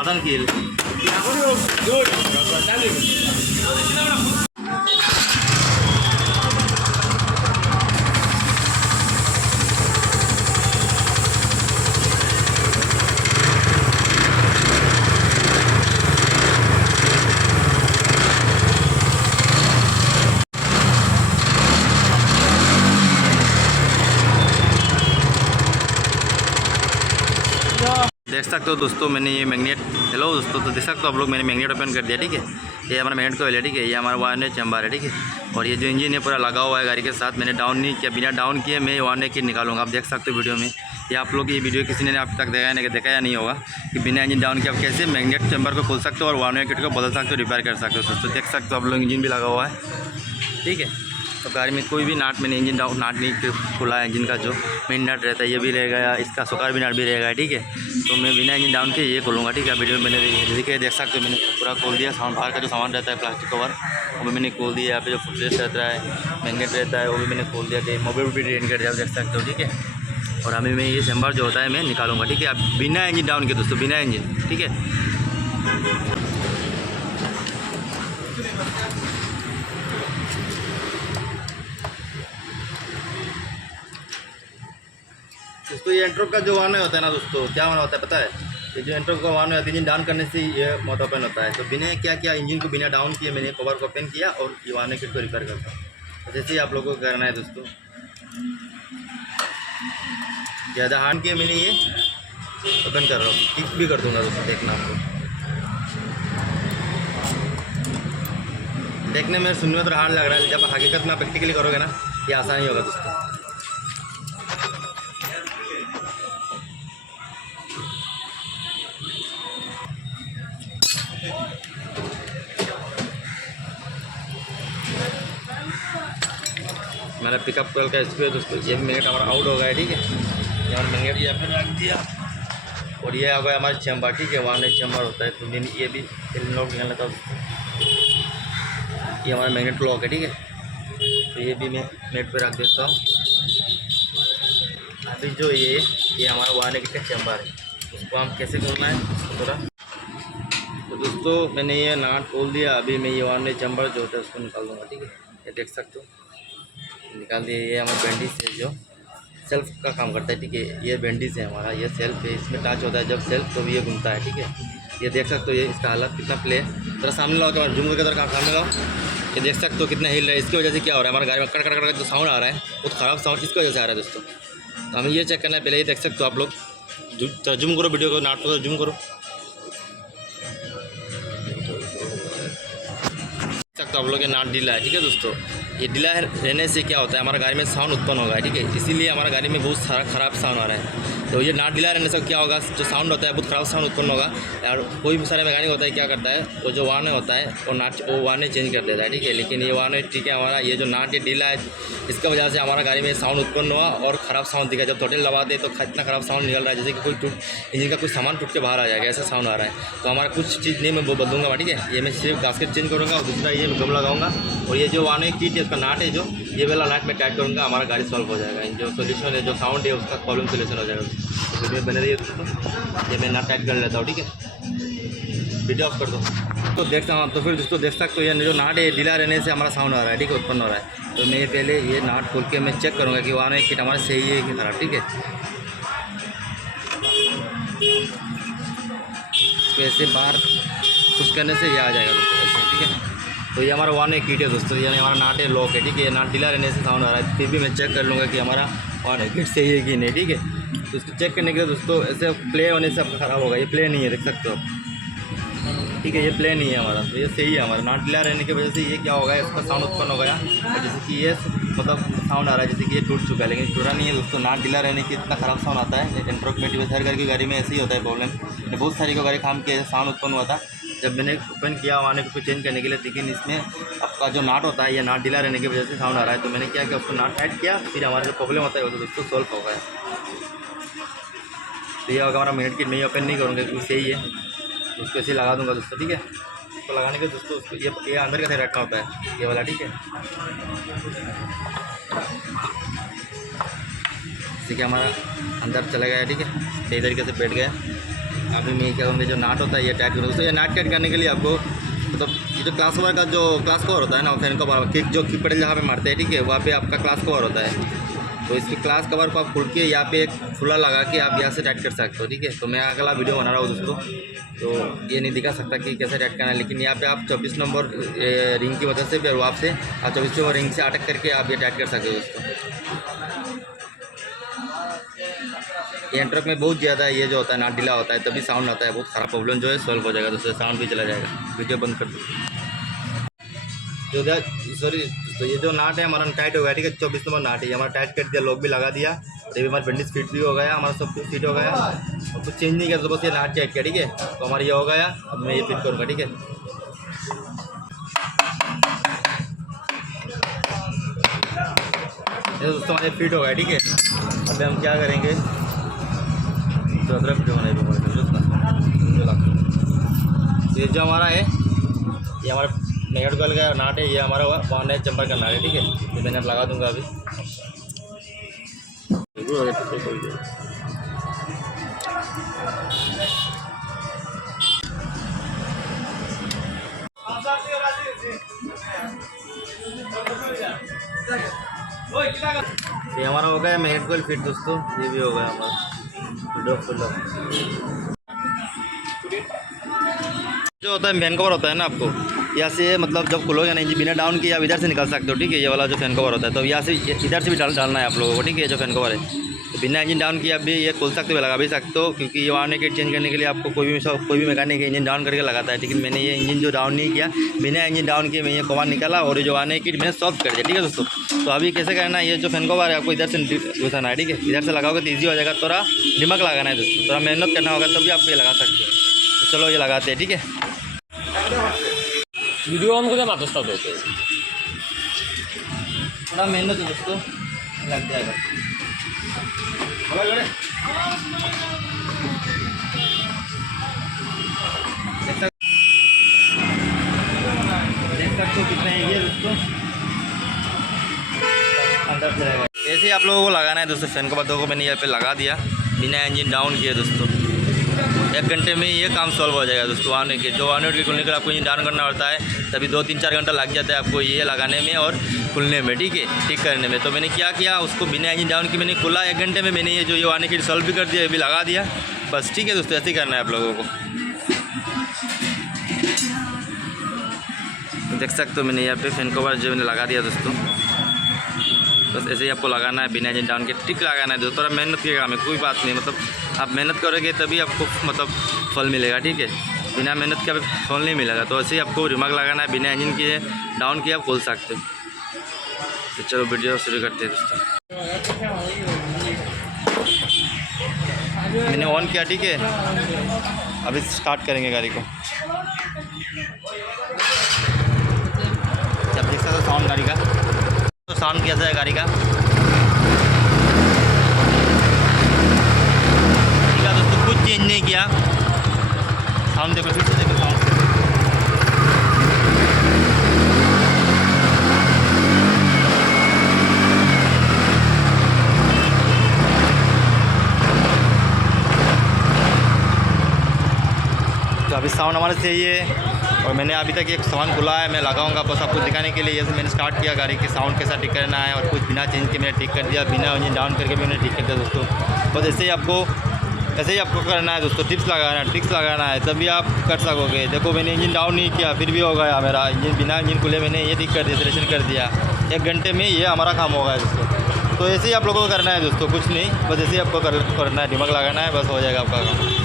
Mutton किल देख सकते हो दोस्तों, मैंने ये मैग्नेट, हेलो दोस्तों, तो देख सकते हो आप लोग, मैंने मैग्नेट ओपन कर दिया। ठीक है, ये हमारा मैग्नेट कोयल है। ठीक है, ये हमारा वार्ने चैम्बर है। ठीक है, और ये जो इंजन है पूरा लगा हुआ है गाड़ी के साथ। मैंने डाउन नहीं किया, बिना डाउन किए मैं वार्ने किट निकालूंगा। आप देख सकते हो वीडियो में। ये आप लोग ये वीडियो किसी ने अब तक देखा या नहीं होगा कि बिना इंजन डाउन किए आप कैसे मैग्नेट चैम्बर को खोल सकते हो और वार्ने किट को बदल सकते हो, रिपेयर कर सकते हो। दोस्तों देख सकते हो आप लोग, इंजन भी लगा हुआ है। ठीक है, तो गाड़ी में कोई भी नाट, मैंने इंजन डाउन नाट नहीं खुला है। इंजन का जो मेन नट रहता है ये भी रहेगा, इसका सुकार भी नट भी रहेगा। ठीक है, तो मैं बिना इंजन डाउन के ये खोलूँगा। ठीक है, वीडियो में मैंने देख सकते हो, मैंने पूरा खोल दिया। साउंड बाहर का जो सामान रहता है प्लास्टिक कवर वो भी मैंने खोल दिया। यहाँ पे जो फुटरेस्ट रहता है, मैग्नेट रहता है, वो भी मैंने खोल दिया। मोबाइल भी ट्रेन कर दिया, देख सकते हो। ठीक है, और अभी मैं ये चैम्बर जो होता है मैं निकालूंगा। ठीक है, अब बिना इंजन डाउन के दोस्तों, बिना इंजन। ठीक है, दोस्तों ये एंट्रोक का जो वार्न होता है ना दोस्तों, क्या वार्न होता है पता है? ये जो एंट्रोक का वार्न होता है, इंजन डाउन करने से ये मोटर ओपन होता है। तो बिना क्या किया, इंजन को बिना डाउन किए मैंने कवर को ओपन किया और ये वार्न किट को रिपेयर करता हूँ। तो जैसे ही आप लोगों को करना है दोस्तों, ज़्यादा हार्ड किया मैंने ये ओपन कर रहा हूँ, किक भी कर दूँगा दोस्तों। देखना आपको, देखने में सुनने में तो हार्ड लग रहा है, जब हकीकत में प्रैक्टिकली करोगे ना ये आसानी होगा दोस्तों। मेरा पिकअप कॉल का स्क्रू है दोस्तों। ये मैग्नेट हमारा आउट हो गया है। ठीक है, यहाँ मैग्नेट यहाँ पर रख दिया और ये आ गया हमारा चैम्बर। ठीक है, वहाँ चैम्बर होता है, तो ये भी लॉक निकाल लेता हूँ। ये हमारा मैग्नेट लॉक है। ठीक है, तो ये भी मैं नेट पे रख देता हूँ। अभी जो ये हमारा वार्ने किट का चैम्बर है, उसको हम कैसे खोलना है थोड़ा। तो दोस्तों मैंने ये नाट खोल दिया। अभी मैं ये वार्ने चैम्बर जो होता है उसको निकाल दूँगा। ठीक है, ये देख सकते हो, निकाल दिए। ये हमारा बैंडिज है जो सेल्फ का काम करता है। ठीक है, ये बैंडिज है हमारा, ये सेल्फ है, इसमें टच होता है जब सेल्फ, तो ये घूमता है। ठीक है, ये देख सकते हो, ये इसका हालत कितना प्ले, जरा सामने लाओ, क्या जूम करके जरा सामने लाओ, ये देख सकते हो कितना हिल रहा है। इसकी वजह से क्या हो रहा है, हमारे गाड़ी में कड़ कड़ कड़ जो साउंड आ रहा है बहुत ख़राब साउंड इसकी वजह से आ रहा है दोस्तों। तो हमें ये चेक करना है। पहले ये देख सकते हो आप लोग, जूम करो वीडियो को, नाट को जूम करो, सकते हो आप लोग, ये नाट ढीला है। ठीक है दोस्तों, ये ढीला रहने से क्या होता है, हमारा गाड़ी में साउंड उत्पन्न होगा। ठीक है, इसीलिए हमारा गाड़ी में बहुत सारा ख़राब साउंड आ रहा है। तो ये नाट ढीला रहने से क्या होगा, जो साउंड होता है बहुत ख़राब साउंड उत्पन्न होगा। और कोई भी सारे मैकेनिक होता है क्या करता है, वो जो वार्ने होता है वो वार्ने चेंज कर देता है। ठीक है, लेकिन ये वार्ने ठीक है, हमारा ये जो नाट ये ढीला है, इसकी वजह से हमारा गाड़ी में साउंड उत्पन्न हुआ और ख़राब साउंड दिखा। जब टोटल दबाते तो इतना ख़राब साउंड निकल रहा है जैसे कि कोई इंजन का कोई सामान टूट के बाहर आ जाएगा, ऐसा साउंड आ रहा है। तो हमारा कुछ चीज़ नहीं मैं वो बदलूँगा। ठीक है, ये मैं सिर्फ गास्केट चेंज करूँगा और दूसरा ये गम लगाऊंगा। और ये जो वार्ने किट है उसका नाट है, जो ये वाला नाट में टाइट करूँगा, हमारा गाड़ी सॉल्व हो जाएगा। जो सोल्यूशन है, जो साउंड है उसका प्रॉब्लम सोल्यूशन हो जाएगा। वीडियो बने रही है दोस्तों, ये मैं नाट टाइट कर लेता हूँ। ठीक है, वीडियो ऑफ कर दो तो देखता हूँ। तो फिर दोस्तों देख सकते हो, ये जो नाट है ढीला रहने से हमारा साउंड आ रहा है। ठीक है, उत्पन्न हो रहा है। तो मैं पहले ये नाट खोल के मैं चेक करूँगा कि वार्ने किट हमारा सही है कि खराब। ठीक है, तो ऐसे बाहर कुछ करने से ये आ जाएगा दोस्तों ऐसे। ठीक है, तो ये हमारा वार्ने किट है दोस्तों, यानी हमारा नाट है लॉक है। ठीक है, ये नाट ढीला रहने से साउंड आ रहा है, फिर भी मैं चेक कर लूँगा कि हमारा वार्ने किट सही है कि नहीं। ठीक है, तो इसको चेक करने के लिए दोस्तों ऐसे प्ले होने से आपका ख़राब होगा। ये प्ले नहीं है, देख सकते हो। ठीक है, ये प्ले नहीं है हमारा, तो ये सही है हमारा। नाट ढीला रहने की वजह से ये क्या होगा, इसका साउंड उत्पन्न हो गया। और जैसे कि ये मतलब साउंड आ रहा है जैसे कि ये टूट चुका है, लेकिन टूटा नहीं है दोस्तों। नाट ढीला रहने की इतना ख़राब साउंड आता है। एंट्रोक में हर घर की गाड़ी में ऐसे ही होता है प्रॉब्लम। बहुत सारी को गाड़ी काम के साउंड उत्पन्न हुआ था जब मैंने ओपन किया वार्ने को चेंज करने के लिए, लेकिन इसमें आपका जो नाट होता है ये नाट ढीला रहने की वजह से साउंड आ रहा है। तो मैंने क्या किया, उसको नाट टाइट किया, फिर हमारा जो प्रॉब्लम होता है वो तो दोस्तों सॉल्व हो गया। तो ये होगा हमारा मैग्नेट किट, मैं ओपन नहीं करूँगा क्योंकि सही है, उसको ऐसे लगा दूँगा दोस्तों। ठीक है, तो लगाने के दोस्तों उसको ये अंदर का साइड रखना होता है, ये वाला। ठीक है, जैसे कि हमारा अंदर चला गया। ठीक है, सही तरीके से बैठ गया। अभी मैं क्या करूँगा, जो नाट होता है ये टाइट करूँगा। तो ये नाट टाइट करने के लिए आपको मतलब ये जो क्लास कवर का जो क्लास कवर होता है ना, फैन कवर किक जो किक पेडल जहाँ पे मारते हैं, ठीक है, वहाँ पे आपका क्लास कवर होता है। तो इसकी क्लास कवर को आप खुल के यहाँ पे एक खुला लगा के आप यहाँ से टाइट कर सकते हो, ठीक है। तो मैं अगला वीडियो बना रहा हूँ दोस्तों, तो ये नहीं दिखा सकता कि कैसे टाइट करना है, लेकिन यहाँ पे आप 24 नंबर रिंग की मदद से फिर वहाँ से आप 24 नंबर रिंग से अटक करके आप ये टाइट कर सकते हो दोस्तों। ये एंट्रक में बहुत ज़्यादा ये जो होता है नाट ढीला होता है, तभी साउंड आता है, बहुत ख़राब प्रॉब्लम जो है सॉल्व हो जाएगा दोस्तों, साउंड भी चला जाएगा। वीडियो बंद कर दो। जो सॉरी तो ये जो नाट है हमारा टाइट हो गया, ठीक है, 24 नंबर नाट है, हमारा टाइट कर दिया, लॉक भी लगा दिया, तो हमारा 20 फीट भी हो गया, हमारा सब कुछ फिट हो गया और कुछ चेंज नहीं किया, तो बस ये नाट टाइट किया, ठीक है। तो हमारा ये हो गया, अब मैं ये फिट करूँगा, ठीक है। ये दोस्तों हमारे फिट हो गया, ठीक है। अब हम क्या करेंगे, तो अदरक वीडियो ये जो हमारा है, ये हमारा नेगेट गर्ल का नाट है, ये हमारा पॉन्ड है चंपर का नाट है, ठीक है। तो मैंने अब लगा दूंगा अभी। ये हमारा हो गया नेगेट गर्ल फिट दोस्तों, ये भी हो गया हमारा वीडियो फुल। जो होता है फैन कवर होता है ना, आपको यहाँ से मतलब जब खोलोगे ना इंजन बिना डाउन किए आप इधर से निकाल सकते हो, ठीक है। ये वाला जो फैन कवर होता है, तो यहाँ से इधर से भी डालना है आप लोगों को, ठीक है। जो फैन कवर है तो बिना इंजन डाउन किए आप भी ये खोल सकते हो, लगा भी सकते हो, क्योंकि ये वार्ने किट चेंज करने के लिए आपको कोई भी मैकेनिक इंजन डाउन करके लगाता है, लेकिन मैंने ये इंजन जो डाउन नहीं किया, बिना इंजन डाउन किए मैं ये कवर निकाला और ये जो वार्ने किट मैंने सॉल्व कर दिया, ठीक है दोस्तों। तो अभी कैसे करना है, ये जो फैन कवर है आपको इधर से घुसाना है, ठीक है। इधर से लगाओगे तो ईजी हो जाएगा, थोड़ा दिमाग लगाना है दोस्तों, थोड़ा मेहनत करना होगा तभी आप ये लगा सकते हो। तो चलो ये लगाते हैं, ठीक है। वीडियो ऑन को मात्र स्टार्ट होते हैं, थोड़ा मेहनत है दोस्तों, लग जाएगा। देख सकते हो कितने ये दोस्तों अंदर से रहेगा। ऐसे ही आप लोगों को लगाना है दोस्तों। फैन को बदो को मैंने यहाँ पे लगा दिया बिना इंजन डाउन किए दोस्तों। 1 घंटे में ये काम सॉल्व हो जाएगा दोस्तों। आने के जो आने के खुलने के आपको इंजन डाउन करना पड़ता है, तभी 2-3-4 घंटा लग जाता है आपको ये लगाने में और खुलने में, ठीक है, ठीक करने में। तो मैंने क्या किया, उसको बिना इंजन डाउन की मैंने खुला 1 घंटे में, मैंने ये जो ये आने के सॉल्व भी कर दिया, ये भी लगा दिया बस, ठीक है दोस्तों। ऐसे ही करना है आप लोगों को। देख सकते हो मैंने यहाँ पे फैन कवर जो मैंने लगा दिया दोस्तों। बस ऐसे ही आपको लगाना है बिना इंजन डाउन के, टिक लगाना है दोस्तों। थोड़ा मेहनत के काम है, कोई बात नहीं, मतलब आप मेहनत करोगे तभी आपको मतलब फल मिलेगा, ठीक है। बिना मेहनत के फल नहीं मिलेगा। तो ऐसे ही आपको रिमार्क लगाना है, बिना इंजन किए डाउन किए आप खोल सकते हो। तो चलो वीडियो शुरू करते हैं दोस्तों। मैंने ऑन किया, ठीक है, अभी स्टार्ट करेंगे गाड़ी को। जब देख सकते हो साउंड गाड़ी का, तो साउंड कैसा है गाड़ी का, ठीक है दोस्तों। कुछ चेंज नहीं किया, साउंड देखो, फिर से देखो साउंड। तो अभी साउंड हमारे सही है और मैंने अभी तक एक साउंड खुला है, मैं लगाऊंगा बस आपको दिखाने के लिए। जैसे मैंने स्टार्ट किया गाड़ी के साउंड कैसा ठीक करना है और कुछ बिना चेंज के मैंने ठीक कर दिया, बिना इंजन डाउन करके भी मैंने ठीक कर दिया दोस्तों। बस ऐसे ही आपको करना है दोस्तों। ट्रिक्स लगाना है तभी आप कर सकोगे। देखो मैंने इंजन डाउन नहीं किया फिर भी हो गया मेरा इंजन, बिना इंजन खुले मैंने ये ठीक कर दिया, सिलेक्शन कर दिया। 1 घंटे में ये हमारा काम होगा दोस्तों। तो ऐसे ही आप लोगों को करना है दोस्तों, कुछ नहीं, बस ऐसे ही आपको करना है, दिमाग लगाना है, बस हो जाएगा आपका काम।